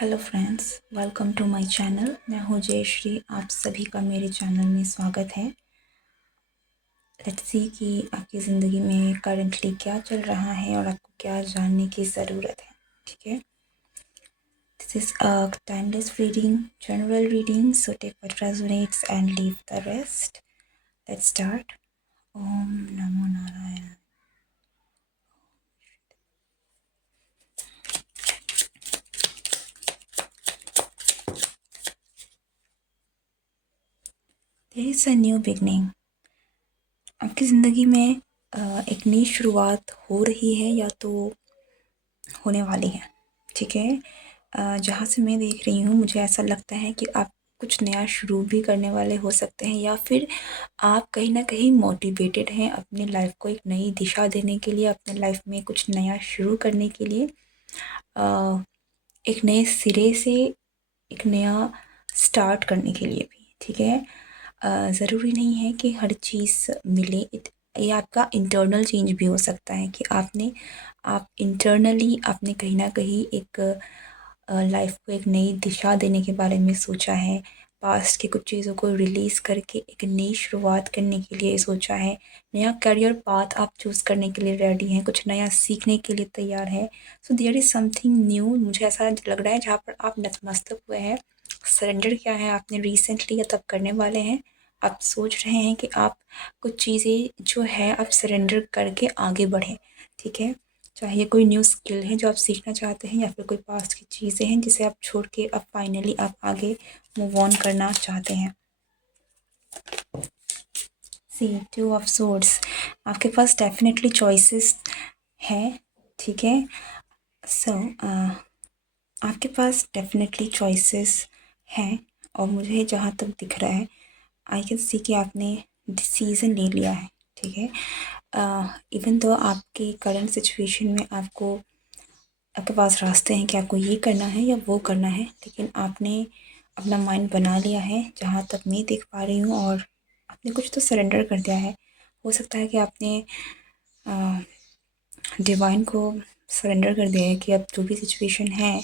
Hello friends, welcome to my channel. मैं हूँ जयश्री। आप सभी का मेरे चैनल में स्वागत है। लेट्स सी कि आपकी ज़िंदगी में करंटली क्या चल रहा है और आपको क्या जानने की ज़रूरत है। ठीक है, this is a timeless reading, general reading, so take what resonates and leave the rest. Let's start. ओम नमो Narayan. There is a new beginning. आपकी ज़िंदगी में एक नई शुरुआत हो रही है या तो होने वाली है। ठीक है, जहाँ से मैं देख रही हूँ मुझे ऐसा लगता है कि आप कुछ नया शुरू भी करने वाले हो सकते हैं, या फिर आप कहीं ना कहीं मोटिवेटेड हैं अपनी लाइफ को एक नई दिशा देने के लिए, अपने लाइफ में कुछ नया शुरू करने के लिए, एक नए सिरे से एक नया स्टार्ट करने के लिए भी। ठीक है, ज़रूरी नहीं है कि हर चीज़ मिले। ये आपका इंटरनल चेंज भी हो सकता है कि आप इंटरनली आपने कहीं ना कहीं एक लाइफ को एक नई दिशा देने के बारे में सोचा है। पास्ट के कुछ चीज़ों को रिलीज़ करके एक नई शुरुआत करने के लिए सोचा है। नया करियर पाथ आप चूज़ करने के लिए रेडी हैं, कुछ नया सीखने के लिए तैयार है। So there is something new, मुझे ऐसा लग रहा है, जहाँ पर आप नतमस्तक हुए हैं। सरेंडर किया है आपने रिसेंटली या तब करने वाले हैं। आप सोच रहे हैं कि आप कुछ चीज़ें जो है आप सरेंडर करके आगे बढ़ें। ठीक है, चाहे ये कोई न्यू स्किल है जो आप सीखना चाहते हैं, या फिर कोई पास्ट की चीज़ें हैं जिसे आप छोड़ के अब फाइनली आप आगे मूव ऑन करना चाहते हैं। सी 2 ऑफ सोर्ड्स, आपके पास डेफिनेटली चॉइसेस हैं। ठीक है, सो आपके पास डेफिनेटली चॉइसेस हैं, और मुझे जहाँ तक दिख रहा है आई कैन सी कि आपने डिसीज़न ले लिया है। ठीक है, इवन तो आपके करंट सिचुएशन में आपके पास रास्ते हैं कि आपको ये करना है या वो करना है, लेकिन आपने अपना माइंड बना लिया है जहाँ तक मैं देख पा रही हूँ, और आपने कुछ तो सरेंडर कर दिया है। हो सकता है कि आपने डिवाइन को सरेंडर कर दिया है कि अब जो भी सिचुएशन है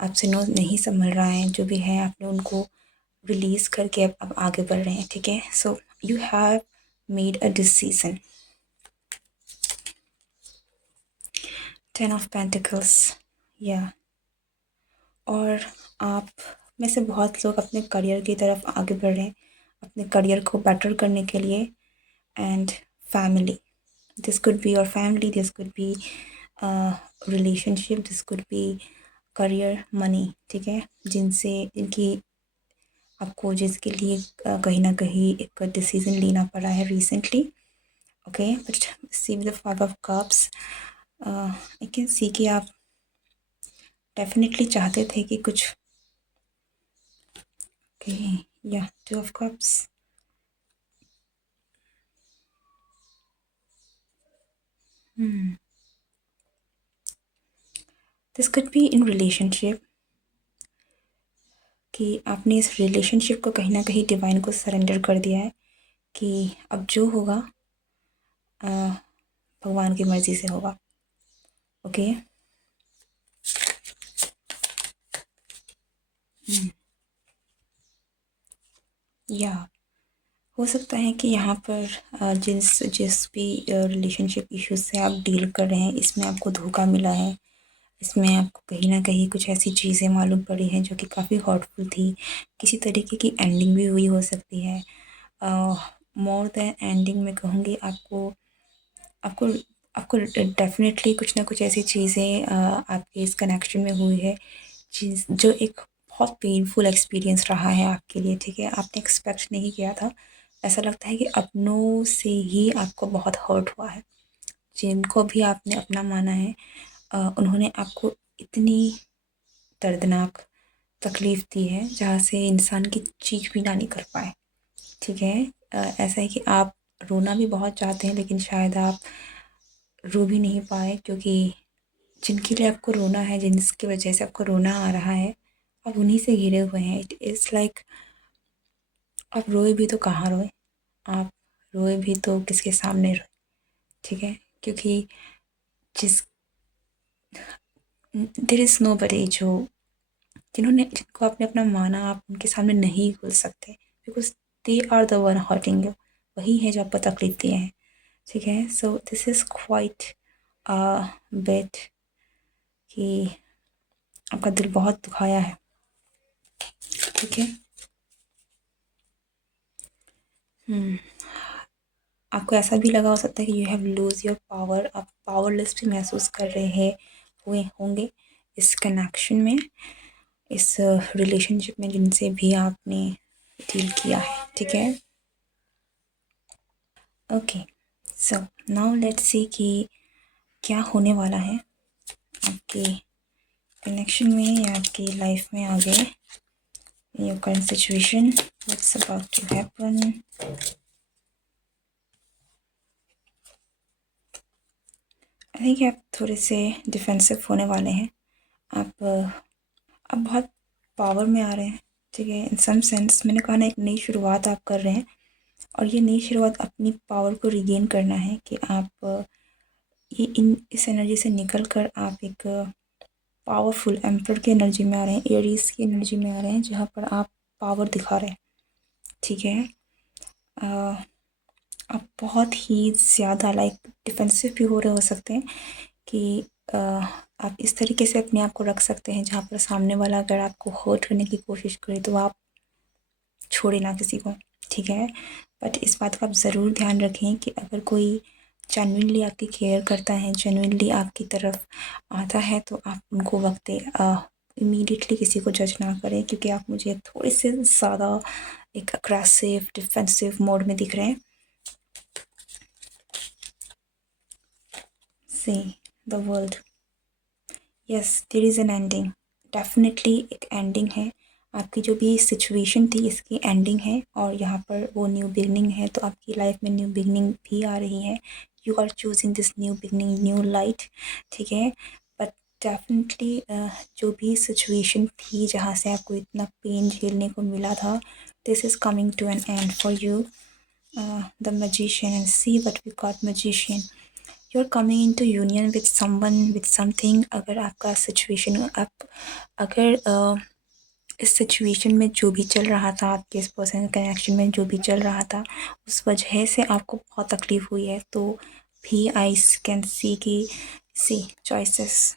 आपसे नो नहीं संभल रहा है, जो भी है आपने उनको रिलीज़ करके अब आगे बढ़ रहे हैं। ठीक है, so you have made a decision. 10 of pentacles, या और आप में से बहुत लोग अपने करियर की तरफ आगे बढ़ रहे हैं, अपने करियर को बेटर करने के लिए। And family, this could be your family, this could be relationship, this could be career, money. ठीक है, जिसके लिए कहीं ना कहीं एक डिसीजन लेना पड़ा है recently. Okay, but see with the 5 of cups, I can see कि आप डेफिनेटली चाहते थे कि कुछ। ओके, या 2 of cups, this could be in relationship, कि आपने इस रिलेशनशिप को कहीं ना कहीं डिवाइन को सरेंडर कर दिया है कि अब जो होगा भगवान की मर्ज़ी से होगा। ओके, या हो सकता है कि यहाँ पर जिस जिस भी रिलेशनशिप इश्यूज से आप डील कर रहे हैं, इसमें आपको धोखा मिला है, इसमें आपको कहीं ना कहीं कुछ ऐसी चीज़ें मालूम पड़ी हैं जो कि काफ़ी हर्टफुल थी। किसी तरीके की एंडिंग भी हुई हो सकती है। मोर देन एंडिंग में कहूँगी, आपको आपको आपको डेफिनेटली कुछ ना कुछ ऐसी चीज़ें आपके इस कनेक्शन में हुई है चीज़ जो एक बहुत पेनफुल एक्सपीरियंस रहा है आपके लिए। ठीक है, आपने एक्सपेक्ट नहीं किया था। ऐसा लगता है कि अपनों से ही आपको बहुत हर्ट हुआ है। जिनको भी आपने अपना माना है, उन्होंने आपको इतनी दर्दनाक तकलीफ़ दी है जहाँ से इंसान की चीख भी ना निकल पाए। ठीक है, ऐसा है कि आप रोना भी बहुत चाहते हैं, लेकिन शायद आप रो भी नहीं पाए, क्योंकि जिनके लिए आपको रोना है, जिनकी वजह से आपको रोना आ रहा है, आप उन्हीं से घिरे हुए हैं। इट इज़ लाइक आप रोए भी तो कहाँ रोए, आप रोए भी तो किसके सामने रोए। ठीक है, क्योंकि जिस देयर इज़ नोबडी जो जिनको आपने अपना माना, आप उनके सामने नहीं खुल सकते, because they are the one hurting you. वही है जो आपको तकलीफ़ दिए हैं, ठीक है? So this is quite a, bit कि आपका दिल बहुत दुखाया है, ठीक है? आपको ऐसा भी लगा हो सकता है कि you have lose your power, आप पावरलेस भी महसूस कर रहे हैं हुए होंगे इस कनेक्शन में, इस रिलेशनशिप में जिनसे भी आपने डील किया है, ठीक है? Okay, so now let's see कि क्या होने वाला है आपके कनेक्शन में या आपकी लाइफ में आगे। Your current situation, what's about to happen. I think आप थोड़े से डिफेंसिव होने वाले हैं। आप बहुत पावर में आ रहे हैं, ठीक है? इन सम सेंस मैंने कहा ना, एक नई शुरुआत आप कर रहे हैं, और ये नई शुरुआत अपनी पावर को रिगेन करना है कि आप ये इस एनर्जी से निकल कर आप एक पावरफुल एम्परर की एनर्जी में आ रहे हैं, एरीज की एनर्जी में आ रहे हैं, जहाँ पर आप पावर दिखा रहे हैं, ठीक है? आप बहुत ही ज़्यादा लाइक डिफेंसिव भी हो सकते हैं कि आप इस तरीके से अपने आप को रख सकते हैं जहाँ पर सामने वाला अगर आपको हर्ट करने की कोशिश करे तो आप छोड़े ना किसी को, ठीक है? बट इस बात का आप ज़रूर ध्यान रखें कि अगर कोई जेन्युइनली आपकी केयर करता है, जेन्युइनली आपकी तरफ आता है, तो आप उनको वक्त इमीडिएटली किसी को जज ना करें, क्योंकि आप मुझे थोड़े से ज़्यादा एक अग्रेसिव डिफेंसिव मोड में दिख रहे हैं। See the world, yes there is an ending, definitely एक एंडिंग है। आपकी जो भी सिचुएशन थी इसकी एंडिंग है, और यहाँ पर वो न्यू बिगनिंग है, तो आपकी लाइफ में न्यू बिगनिंग भी आ रही है। You are choosing this new beginning, new light, ठीक है? बट डेफिनेटली जो भी सिचुएशन थी जहाँ से आपको इतना पेन झेलने को मिला था, this is coming to an end for you. The magician, and see what we got, magician. You're coming into union with someone, with something। अगर आपका सिचुएशन, आप अगर इस सिचुएशन में जो भी चल रहा था, आपके इस पर्सन कनेक्शन में जो भी चल रहा था, उस वजह से आपको बहुत तकलीफ़ हुई है, तो भी आई कैन सी कि सी चॉइसेस।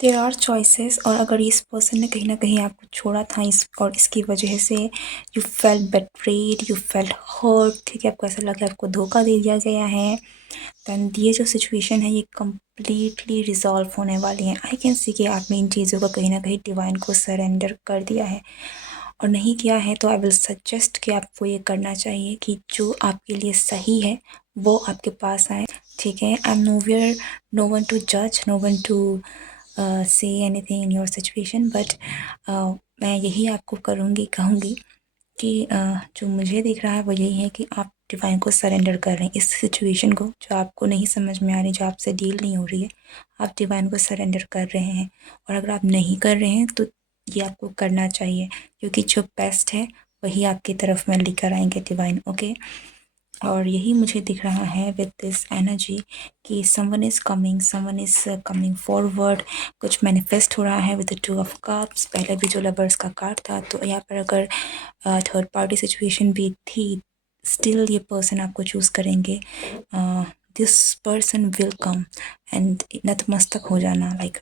देयर आर चॉइसेस, और अगर इस पर्सन ने कहीं ना कहीं आपको छोड़ा था, इस और इसकी वजह से you felt betrayed, you felt hurt, ठीक है? आपको ऐसा लगा आपको धोखा दे दिया गया है, दैन ये जो सिचुएशन है ये कम्प्लीटली रिजॉल्व होने वाली है। आई कैन सी कि आपने इन चीज़ों को कहीं ना कहीं डिवाइन को सरेंडर कर दिया है, और नहीं किया है तो आई विल सजेस्ट कि आपको ये करना चाहिए कि जो आपके लिए सही है वो आपके पास आए, ठीक है? I am nowhere, no one to जज, no one to say anything in your situation, but मैं यही आपको कहूँगी कि जो मुझे दिख रहा है वो यही है कि आप डिवाइन को सरेंडर कर रहे हैं इस सिचुएशन को, जो आपको नहीं समझ में आ रही, जो आपसे डील नहीं हो रही है, आप डिवाइन को सरेंडर कर रहे हैं। और अगर आप नहीं कर रहे हैं तो ये आपको करना चाहिए, क्योंकि जो बेस्ट है वही आपकी तरफ में लेकर आएंगे डिवाइन, ओके? और यही मुझे दिख रहा है विद दिस एनर्जी कि समवन इज़ कमिंग फॉरवर्ड। कुछ मैनिफेस्ट हो रहा है with the two of cups. पहले भी जो लवर्स का कार्ड था, तो यहाँ पर अगर थर्ड पार्टी सिचुएशन भी थी, स्टिल ये पर्सन आपको चूज़ करेंगे। This person will come, and नतमस्तक हो जाना, like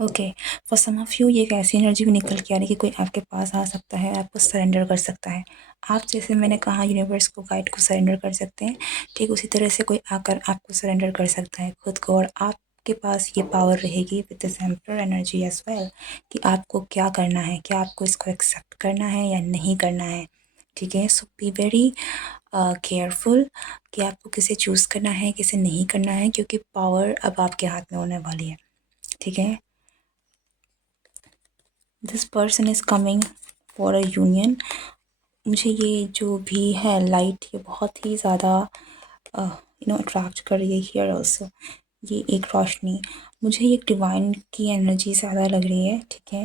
okay. For some of you ये एक ऐसी एनर्जी भी निकल के आ रही है कि कोई आपके पास आ सकता है, आपको सरेंडर कर सकता है। आप जैसे मैंने कहा यूनिवर्स को, गाइड को सरेंडर कर सकते हैं, ठीक उसी तरह से कोई आकर आपको सरेंडर कर सकता है खुद को, और आपके पास ये पावर रहेगी with this emperor energy as well कि आपको क्या करना है, क्या आपको इसको एक्सेप्ट करना है या नहीं करना है, ठीक है? सो बी वेरी केयरफुल कि आपको किसे चूज़ करना है, किसे नहीं करना है, क्योंकि पावर अब आपके हाथ में होने वाली है, ठीक है? This person is coming for a union. मुझे ये जो भी है लाइट, ये बहुत ही ज़्यादा अट्रैक्ट कर रही है हियर ऑल्सो। ये एक रोशनी, मुझे एक डिवाइन की एनर्जी ज़्यादा लग रही है, ठीक है?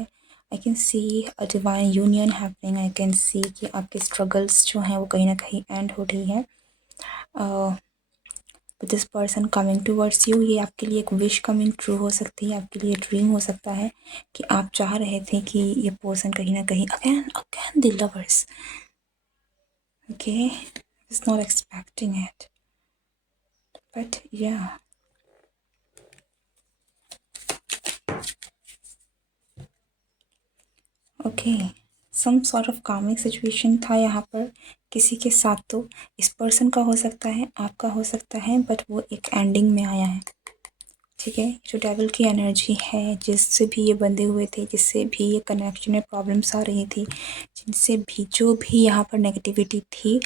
आई can C a divine union happening. I can see कि आपके स्ट्रगल्स जो हैं वो कहीं ना कहीं एंड हो रही हैं। But this person coming towards you, ये आपके लिए एक विश कमिंग ट्रू हो सकती है, आपके लिए ड्रीम हो सकता है कि आप चाह रहे थे कि ये पर्सन कहीं ना कहीं again again the lovers, okay, is not expecting it, but yeah okay, some sort of coming situation था यहाँ पर किसी के साथ, तो इस पर्सन का हो सकता है, आपका हो सकता है, बट वो एक एंडिंग में आया है, ठीक है। जो डेविल की एनर्जी है, जिससे भी ये बंधे हुए थे, जिससे भी ये कनेक्शन में प्रॉब्लम्स आ रही थी, जिनसे भी जो भी यहाँ पर नेगेटिविटी थी,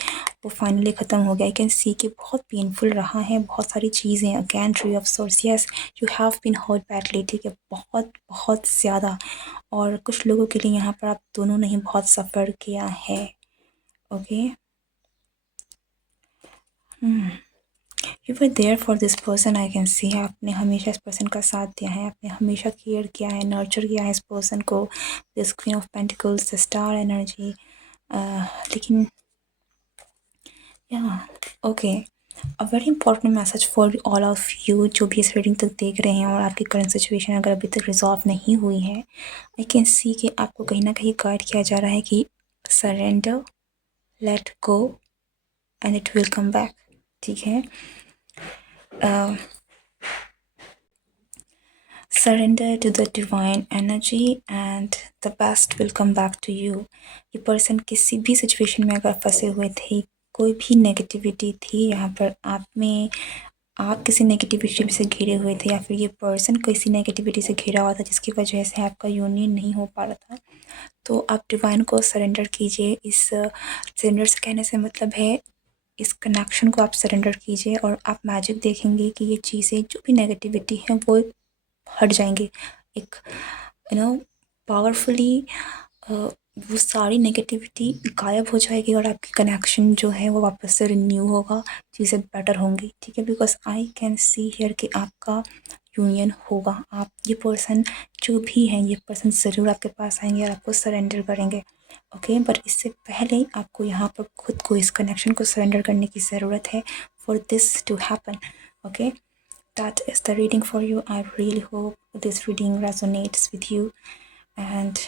वो फाइनली ख़त्म हो गया। आई कैन सी कि बहुत पेनफुल रहा है, बहुत सारी चीज़ें। Again tree of source, yes you have been hurt badly, ठीक है, बहुत बहुत ज़्यादा। और कुछ लोगों के लिए यहाँ पर आप दोनों ने ही बहुत सफ़र किया है, okay. You were there for this person, I can see. आपने हमेशा इस पर्सन का साथ दिया है, आपने हमेशा केयर किया है, नर्चर किया है इस पर्सन को। This queen of pentacles, star energy, लेकिन या okay, a very important message for all of you जो भी इस रीडिंग तक देख रहे हैं, और आपकी करंट सिचुएशन अगर अभी तक रिजॉल्व नहीं हुई है, आई कैन सी कि आपको कहीं ना कहीं गाइड किया जा रहा है कि surrender, let go and it will come back, ठीक है। Surrender to the divine energy and the best will come back to you. ये पर्सन किसी भी सिचुएशन में अगर फंसे हुए थे, कोई भी नेगेटिविटी थी यहाँ पर आप में, आप किसी नेगेटिविटी से घिरे हुए थे, या फिर ये पर्सन किसी नेगेटिविटी से घिरा हुआ था जिसकी वजह से आपका यूनियन नहीं हो पा रहा था, तो आप डिवाइन को सरेंडर कीजिए। इस सरेंडर से कहने से मतलब है इस कनेक्शन को आप सरेंडर कीजिए, और आप मैजिक देखेंगे कि ये चीज़ें जो भी नेगेटिविटी है वो हट जाएंगे, एक पावरफुली वो सारी नेगेटिविटी गायब हो जाएगी, और आपकी कनेक्शन जो है वो वापस से रिन्यू होगा, चीज़ें बेटर होंगी, ठीक है। Because I can see here कि आपका यूनियन होगा, आप ये पर्सन जो भी हैं, ये पर्सन ज़रूर आपके पास आएंगे और आपको सरेंडर करेंगे, ओके। बट इससे पहले आपको यहाँ पर खुद को इस कनेक्शन को सरेंडर करने की ज़रूरत है for this to happen, okay. That is the reading for you. I really hope this reading resonates with you, and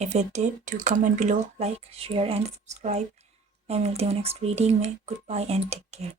if it did, do comment below, like, share and subscribe. मैं मिलती हूँ next reading में. Goodbye and take care.